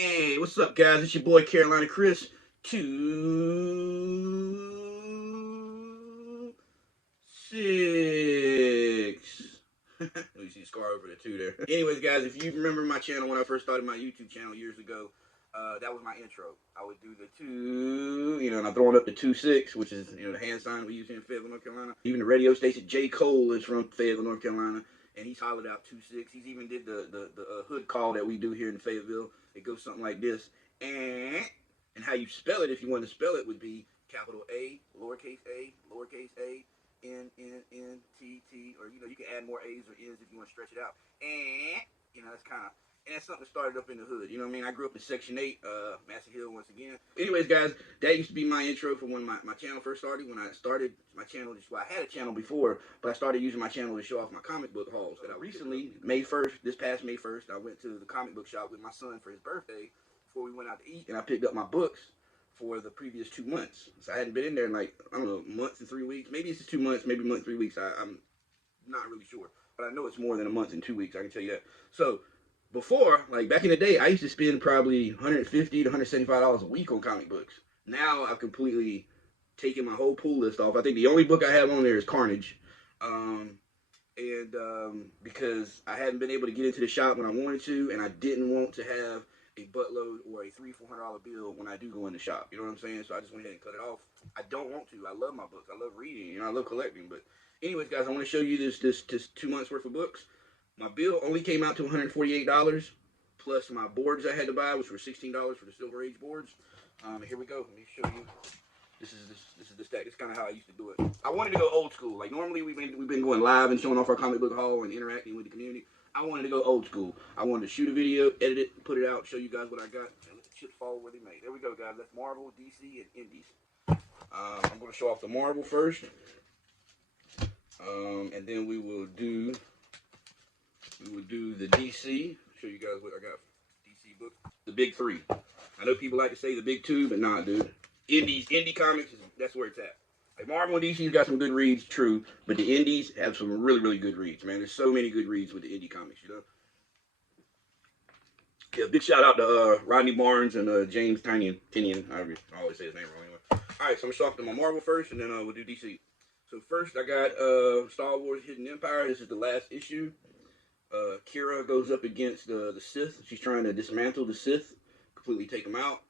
Hey, what's up, guys? It's your boy Carolina Chris. 2, 6. You see the scar over the two there. Anyways, guys, if you remember my channel when I first started my YouTube channel years ago, that was my intro. I would do the 2, and I'm throwing up the 2-6, which is the hand sign we use here in Fayetteville, North Carolina. Even the radio station J. Cole is from Fayetteville, North Carolina, and he's hollered out 2-6. He's even did the hood call that we do here in Fayetteville. It goes something like this, and how you spell it, if you want to spell it, would be capital A, lowercase a, N, N, N, T, T, or you can add more A's or N's if you want to stretch it out. And that's that's something that started up in the hood. You know what I mean? I grew up in Section 8, Massey Hill once again. Anyways, guys, that used to be my intro for when my channel first started. When I started my channel, I had a channel before, but I started using my channel to show off my comic book hauls. That I recently, this past May 1st, I went to the comic book shop with my son for his birthday before we went out to eat, and I picked up my books for the previous 2 months. So I hadn't been in there in like, I don't know, months and 3 weeks. Maybe it's just 2 months, maybe a month, 3 weeks. I'm not really sure. But I know it's more than a month and 2 weeks, I can tell you that. So before, like back in the day, I used to spend probably $150 to $175 a week on comic books. Now I've completely taken my whole pull list off. I think the only book I have on there is Carnage. Because I hadn't been able to get into the shop when I wanted to, and I didn't want to have a buttload or a $300-400 bill when I do go in the shop. You know what I'm saying? So I just went ahead and cut it off. I don't want to. I love my books. I love reading. I love collecting. But anyways, guys, I want to show you this 2 months worth of books. My bill only came out to $148 plus my boards I had to buy, which were $16 for the Silver Age boards. Here we go. Let me show you. This is the stack. This is kind of how I used to do it. I wanted to go old school. Like normally we've been going live and showing off our comic book haul and interacting with the community. I wanted to go old school. I wanted to shoot a video, edit it, put it out, show you guys what I got, and let the chips fall where they may. There we go, guys. That's Marvel, DC, and Indies. I'm going to show off the Marvel first, and then we will do the DC. Show you guys what I got. DC book, the big 3. I know people like to say the big 2, but nah, dude. Indie comics, that's where it's at. Like Marvel and DC's got some good reads, true, but the indies have some really, really good reads, man. There's so many good reads with the indie comics, Yeah, big shout out to Rodney Barnes and James Tynion. I always say his name wrong anyway. All right, so I'm going to start with my Marvel first, and then we'll do DC. So first, I got Star Wars Hidden Empire. This is the last issue. Kira goes up against the Sith. She's trying to dismantle the Sith, completely take them out,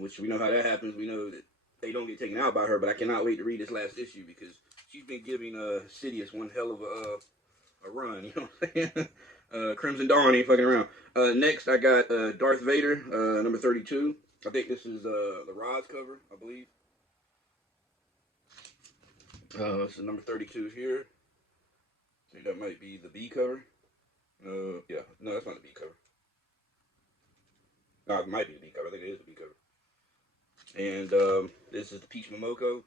which we know how that happens. We know that they don't get taken out by her, but I cannot wait to read this last issue because she's been giving Sidious one hell of a run, you know what I'm saying? Crimson Dawn ain't fucking around. Next, I got Darth Vader, number 32. I think this is the Roz cover, I believe. This is number 32 here. I think that might be the B cover. Yeah, no, that's not the B cover. No, it might be the B cover. I think it is the B cover. And this is the Peach Momoko.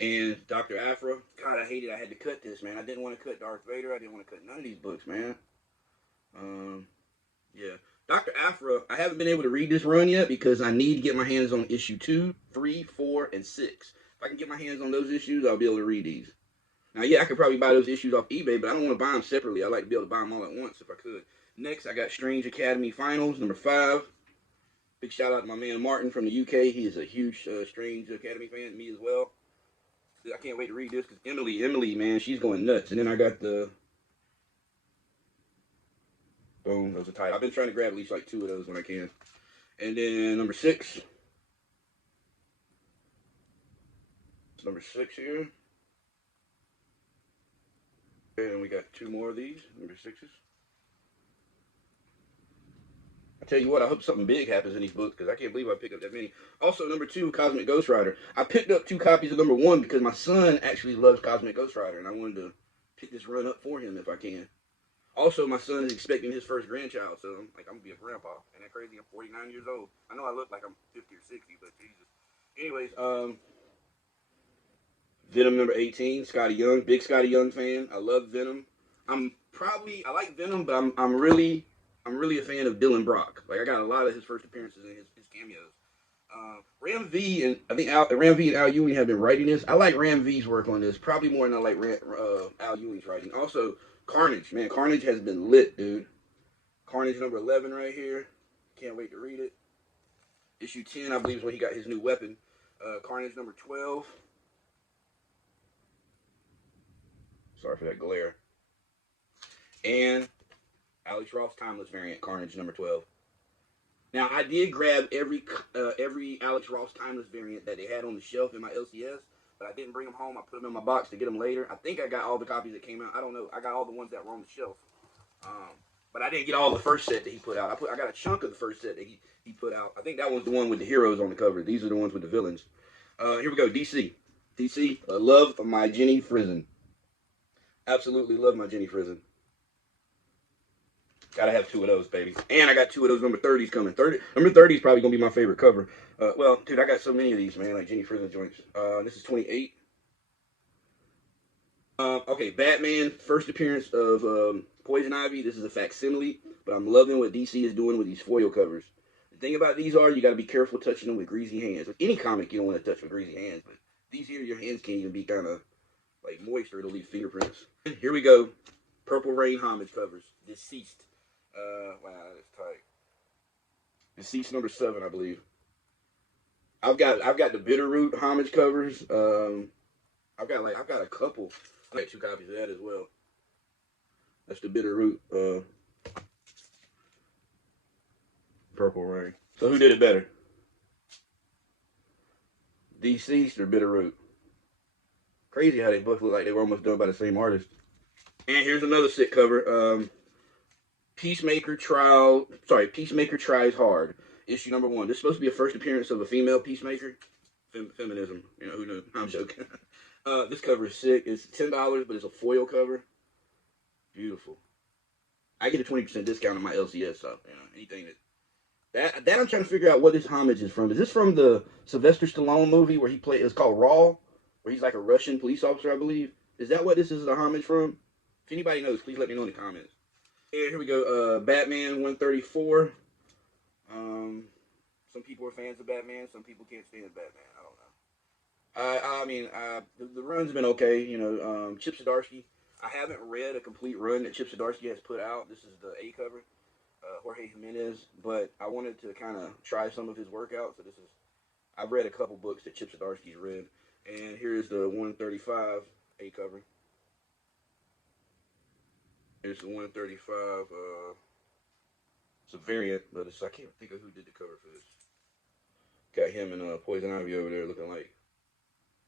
And Dr. Aphra. God, I hated I had to cut this, man. I didn't want to cut Darth Vader. I didn't want to cut none of these books, man. Yeah. Dr. Aphra, I haven't been able to read this run yet because I need to get my hands on issue 2, 3, 4, and 6. If I can get my hands on those issues, I'll be able to read these. Now, yeah, I could probably buy those issues off eBay, but I don't want to buy them separately. I like to be able to buy them all at once if I could. Next, I got Strange Academy Finals, number 5. Big shout out to my man Martin from the UK. He is a huge Strange Academy fan, me as well. I can't wait to read this because Emily, man, she's going nuts. And then I got the... Boom, those are tight. I've been trying to grab at least like 2 of those when I can. And then number 6. It's number 6 here. And we got 2 more of these, number 6s. I tell you what, I hope something big happens in these books because I can't believe I picked up that many. Also, number 2, Cosmic Ghost Rider. I picked up 2 copies of number 1 because my son actually loves Cosmic Ghost Rider, and I wanted to pick this run up for him if I can. Also, my son is expecting his first grandchild, so I'm going to be a grandpa. Ain't that crazy? I'm 49 years old. I know I look like I'm 50 or 60, but Jesus. Anyways, Venom number 18, Scotty Young. Big Scotty Young fan. I love Venom. I like Venom, but I'm really a fan of Dylan Brock. Like, I got a lot of his first appearances in his cameos. Ram V and I think Ram V and Al Ewing have been writing this. I like Ram V's work on this probably more than I like Al Ewing's writing. Also, Carnage, man, Carnage has been lit, dude. Carnage number 11 right here. Can't wait to read it. Issue 10, I believe, is when he got his new weapon. Carnage number 12. Sorry for that glare. And Alex Ross Timeless variant, Carnage number 12. Now, I did grab every Alex Ross Timeless variant that they had on the shelf in my LCS, but I didn't bring them home. I put them in my box to get them later. I think I got all the copies that came out. I don't know. I got all the ones that were on the shelf. But I didn't get all the first set that he put out. I got a chunk of the first set that he put out. I think that was the one with the heroes on the cover. These are the ones with the villains. Here we go, DC. DC, love my Jenny Frizen. Absolutely love my Jenny Frizen. Gotta have 2 of those, baby. And I got 2 of those number 30s coming. Number 30 is probably gonna be my favorite cover. Well, dude, I got so many of these, man, like Jenny Frizen joints. This is 28. Okay, Batman, first appearance of Poison Ivy. This is a facsimile, but I'm loving what DC is doing with these foil covers. The thing about these are you got to be careful touching them with greasy hands. With any comic, you don't want to touch with greasy hands, but these here, your hands can't even be kind of like moist or it'll leave fingerprints. Here we go. Purple Rain homage covers. Deceased. Wow, that's tight. Deceased number 7, I believe. I've got the Bitterroot homage covers. I've got a couple. I got 2 copies of that as well. That's the Bitterroot Purple Rain. So who did it better? Deceased or Bitterroot? Crazy how they both look like they were almost done by the same artist. And here's another sick cover. Peacemaker Tries Hard. Issue number 1. This is supposed to be a first appearance of a female Peacemaker. Feminism. You know, who knows? I'm joking. This cover is sick. It's $10, but it's a foil cover. Beautiful. I get a 20% discount on my LCS, so you know, anything that I'm trying to figure out what this homage is from. Is this from the Sylvester Stallone movie where he played? It's called Raw, where he's like a Russian police officer, I believe. Is that what this is a homage from? If anybody knows, please let me know in the comments. And here we go. Batman 134. Some people are fans of Batman. Some people can't stand Batman. I don't know. I mean, the run's been okay. You know, Chip Zdarsky. I haven't read a complete run that Chip Zdarsky has put out. This is the A cover, Jorge Jimenez. But I wanted to kind of try some of his work out. So I've read a couple books that Chip Zdarsky's read. And here's the 135 A cover. Here's the 135. It's a variant, but I can't think of who did the cover for this. Got him and Poison Ivy over there looking like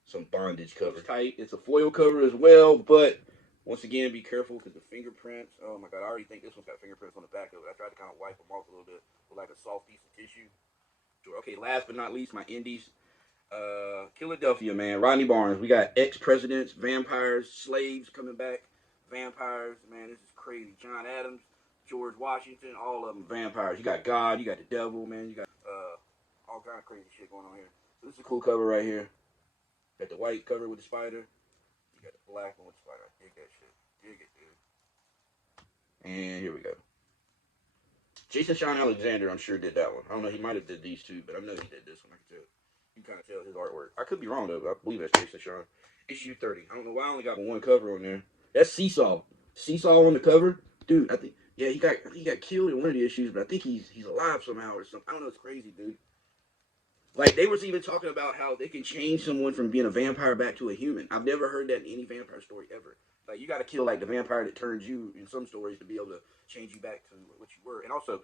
some bondage cover. It's tight. It's a foil cover as well, but once again, be careful because the fingerprints. Oh my God, I already think this one's got fingerprints on the back of it. I tried to kind of wipe them off a little bit with like a soft piece of tissue. Okay, last but not least, my indies. Philadelphia, man. Rodney Barnes. We got ex-presidents, vampires, slaves coming back. Vampires, man, this is crazy. John Adams, George Washington, all of them vampires. You got God, you got the devil, man. You got all kind of crazy shit going on here. So this is a cool cover right here. Got the white cover with the spider. You got the black one with the spider. I dig that shit. Dig it, dude. And here we go. Jason Sean Alexander, I'm sure, did that one. I don't know, he might have did these two, but I know he did this one. I can tell. You can kind of tell his artwork. I could be wrong, though, but I believe that's Jason Sean. Issue 30. I don't know why I only got one cover on there. That's Seesaw. Seesaw on the cover. Dude, I think, yeah, he got killed in one of the issues, but I think he's alive somehow or something. I don't know, it's crazy, dude. Like, they was even talking about how they can change someone from being a vampire back to a human. I've never heard that in any vampire story ever. Like, you got to kill, like, the vampire that turns you in some stories to be able to change you back to what you were. And also,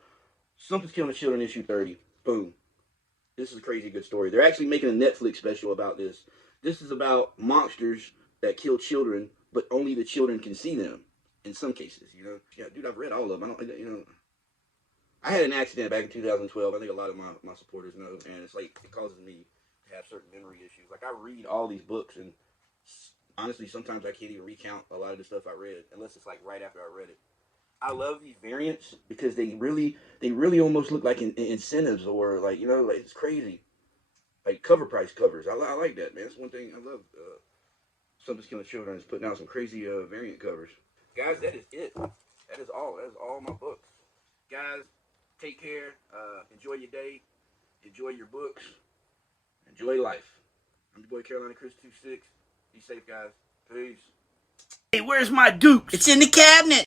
Something's Killing the Children, issue 30. Boom. This is a crazy good story. They're actually making a Netflix special about this. This is about monsters that kill children, but only the children can see them in some cases, you know? Yeah, dude, I've read all of them. I had an accident back in 2012. I think a lot of my supporters know, and it's like it causes me to have certain memory issues. Like, I read all these books, and honestly, sometimes I can't even recount a lot of the stuff I read unless it's like right after I read it. I love these variants because they really almost look like incentives, or like, you know, like, it's crazy. Like cover price covers. I like that, man. That's one thing I love. Something's Killing Children is putting out some crazy variant covers. Guys, that is it. That is all. That is all my books. Guys, take care. Enjoy your day. Enjoy your books. Enjoy life. I'm your boy Carolina Chris 26. Be safe, guys. Peace. Hey, where's my Dukes? It's in the cabinet.